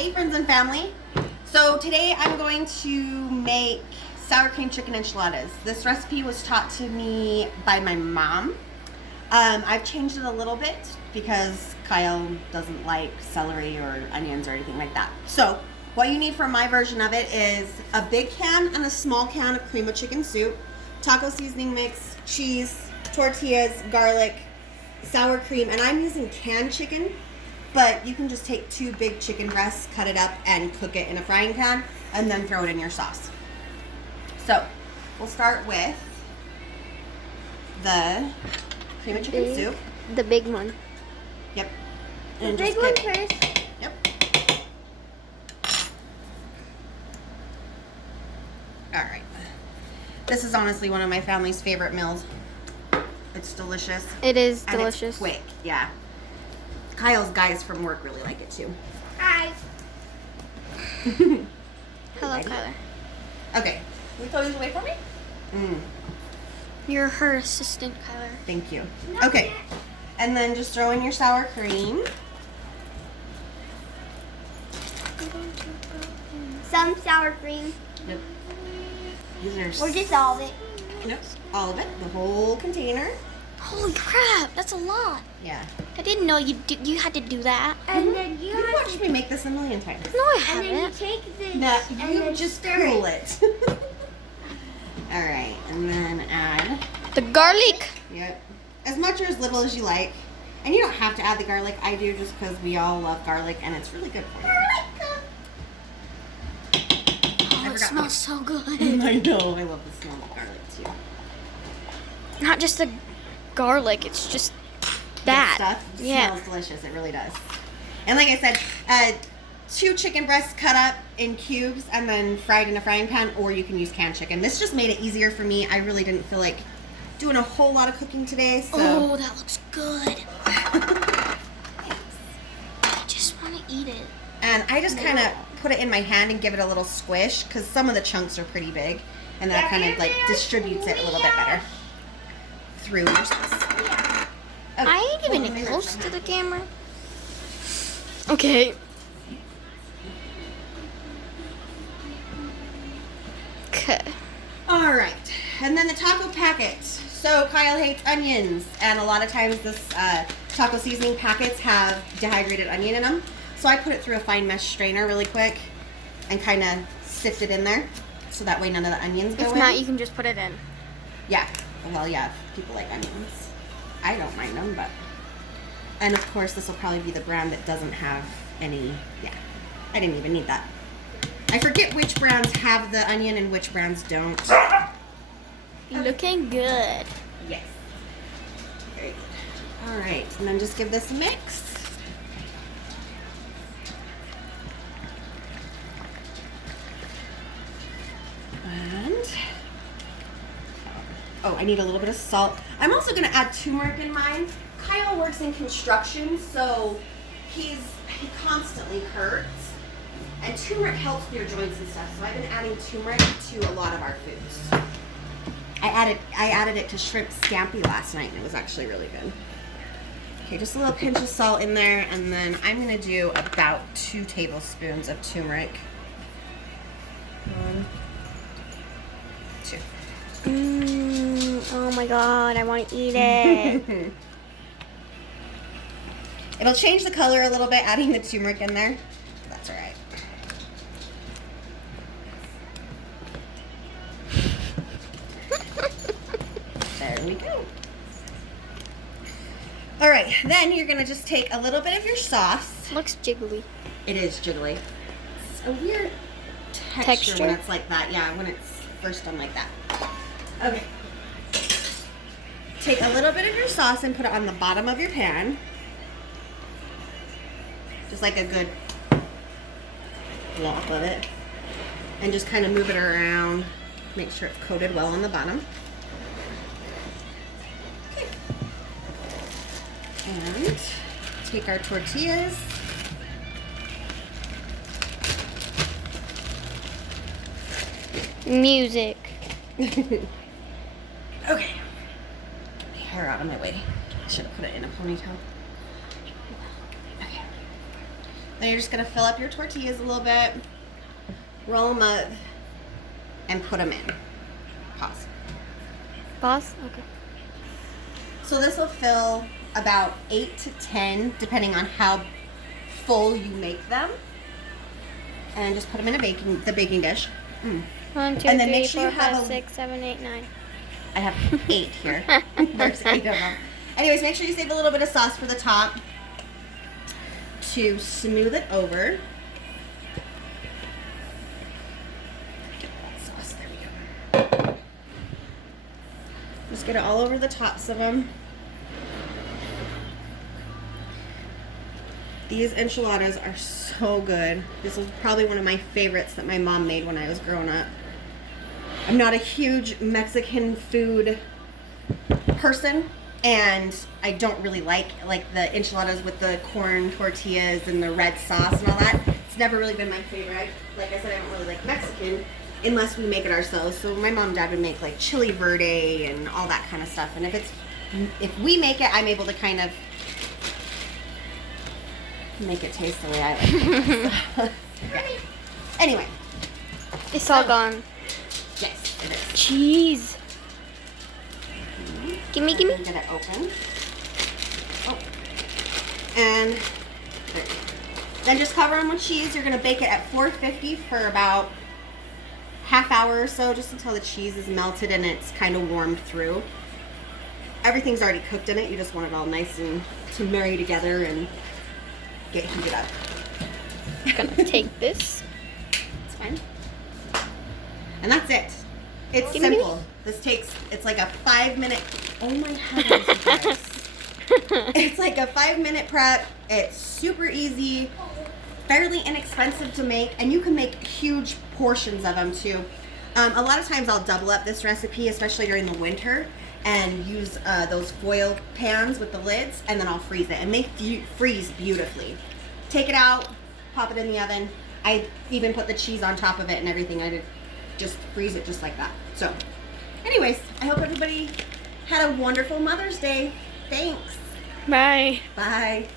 Hey friends and family. So today I'm going to make sour cream chicken enchiladas. This recipe was taught to me by my mom. I've changed it a little bit because Kyle doesn't like celery or onions or anything like that. So what you need for my version of it is a big can and a small can of cream of chicken soup, taco seasoning mix, cheese, tortillas, garlic, sour cream, and I'm using canned chicken. But you can just take 2 big chicken breasts, cut it up, and cook it in a frying pan, and then throw it in your sauce. So, we'll start with the cream of chicken soup. The big one. Yep. And the big one first. Yep. Alright. This is honestly one of my family's favorite meals. It's delicious. It is and delicious. It's quick, yeah. Kyle's guys from work really like it too. Hi. Hello, Kyler. Okay. Can you throw these away for me? You're her assistant, Kyler. Thank you. Okay. And then just throw in your sour cream. Some sour cream. Yep. These are Or just all of it. Nope. All of it. The whole container. Holy crap, that's a lot. Yeah. I didn't know you had to do that. And then you You've watched me make this a million times. No, I and then you haven't. take this No, and you then just stir cool it. All right, and then add. The garlic. Yep. As much or as little as you like. And you don't have to add the garlic. I do just because we all love garlic and it's really good for you. Oh, it smells so good. I know. I love the smell of garlic too. Not just the garlic, it's just that. Good stuff. It Yeah. smells delicious. It really does. And like I said, 2 chicken breasts cut up in cubes and then fried in a frying pan, or you can use canned chicken. This just made it easier for me. I really didn't feel like doing a whole lot of cooking today, so. Oh, that looks good. I just want to eat it. And I just kind of put it in my hand and give it a little squish because some of the chunks are pretty big, and that kind of like distributes it a little bit better through your sauce. Okay. I ain't even close to the camera. Okay. Okay. All right, and then the taco packet. So Kyle hates onions, and a lot of times this taco seasoning packets have dehydrated onion in them. So I put it through a fine mesh strainer really quick and kind of sift it in there, so that way none of the onions go in. If not, you can just put it in. Yeah, well, yeah, people like onions. I don't mind them, but. And of course, this will probably be the brand that doesn't have any. Yeah, I didn't even need that. I forget which brands have the onion and which brands don't. Looking good. Yes. Very good. All right, and then just give this a mix. And oh, I need a little bit of salt. I'm also going to add turmeric in mine. Kyle works in construction, so he constantly hurts. And turmeric helps with your joints and stuff, so I've been adding turmeric to a lot of our foods. I added it to shrimp scampi last night, and it was actually really good. Okay, just a little pinch of salt in there, and then I'm going to do about 2 tablespoons of turmeric. 1, 2. Oh my god, I want to eat it. It'll change the color a little bit, adding the turmeric in there. That's all right. There we go. All right, then you're gonna just take a little bit of your sauce. Looks jiggly. It is jiggly. It's a weird texture when it's like that. Yeah, when it's first done like that. Okay. Take a little bit of your sauce and put it on the bottom of your pan. Just like a good blob of it. And just kind of move it around. Make sure it's coated well on the bottom. Okay. And take our tortillas. Music. Okay. Hair out of my way. I should have put it in a ponytail. Okay. Then you're just gonna fill up your tortillas a little bit, roll them up, and put them in. Pause. Pause? Okay. So this will fill about 8 to 10, depending on how full you make them. And just put them in the baking dish. 1, 2, And then 3, make sure 4, you have 5, a- 6, 7, 8, 9. I have 8 here. There's 8 of them. Anyways, make sure you save a little bit of sauce for the top to smooth it over. Get that sauce. There we go. Just get it all over the tops of them. These enchiladas are so good. This was probably one of my favorites that my mom made when I was growing up. I'm not a huge Mexican food person, and I don't really like the enchiladas with the corn tortillas and the red sauce and all that. It's never really been my favorite. Like I said, I don't really like Mexican unless we make it ourselves. So my mom and dad would make like chili verde and all that kind of stuff. And if we make it, I'm able to kind of make it taste the way I like it. So, yeah. Anyway. It's all gone. Yes, it is. Cheese. Gimme, gimme. Get it open. Oh. And there you go. Then just cover them with cheese. You're going to bake it at 450 for about half hour or so, just until the cheese is melted and it's kind of warmed through. Everything's already cooked in it. You just want it all nice and to marry together and get heated up. I'm gonna take this. It's fine. And that's it. It's Gimme, simple. gimme. It's like a 5-minute, oh my heavens, you guys. It's like a 5-minute prep. It's super easy, fairly inexpensive to make, and you can make huge portions of them too. A lot of times I'll double up this recipe, especially during the winter, and use those foil pans with the lids, and then I'll freeze it, and they freeze beautifully. Take it out, pop it in the oven. I even put the cheese on top of it and everything. I did just freeze it just like that. So anyways, I hope everybody had a wonderful Mother's Day. Thanks. Bye. Bye.